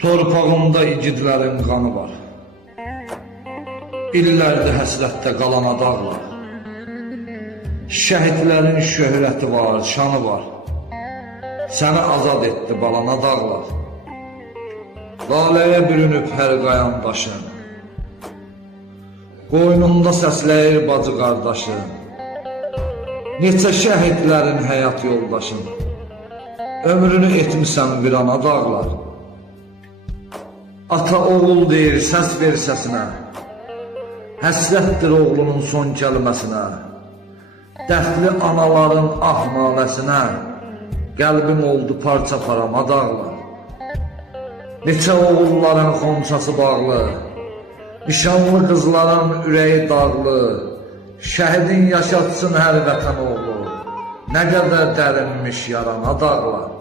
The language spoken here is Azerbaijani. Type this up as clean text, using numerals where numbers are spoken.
Torpağımda igidlərin qanı var. İllərdir həsrətdə qalana dağlar. Şəhidlərin şöhrəti var, şanı var. Səni azad etdi balana dağlar. Laləyə bürünüb hər qayan daşın. Qoynunda səsləyir bacı qardaşın. Neçə şəhidlərin həyat yoldaşın. Ömrünü etmisən virana dağlar. Ata oğul deyir səs ver səsinə. Həsrətdir oğlunun son kəlməsinə. Dəxli anaların ah naləsinə. Qəlbim oldu parça parama dağlar. Neçə oğulların xonçası bağlı. Nişanlı qızların ürəyi dağlı. Şəhidin yaşatsın hər vətən oğlu. Nə qədər dərinmiş yarana dağlar.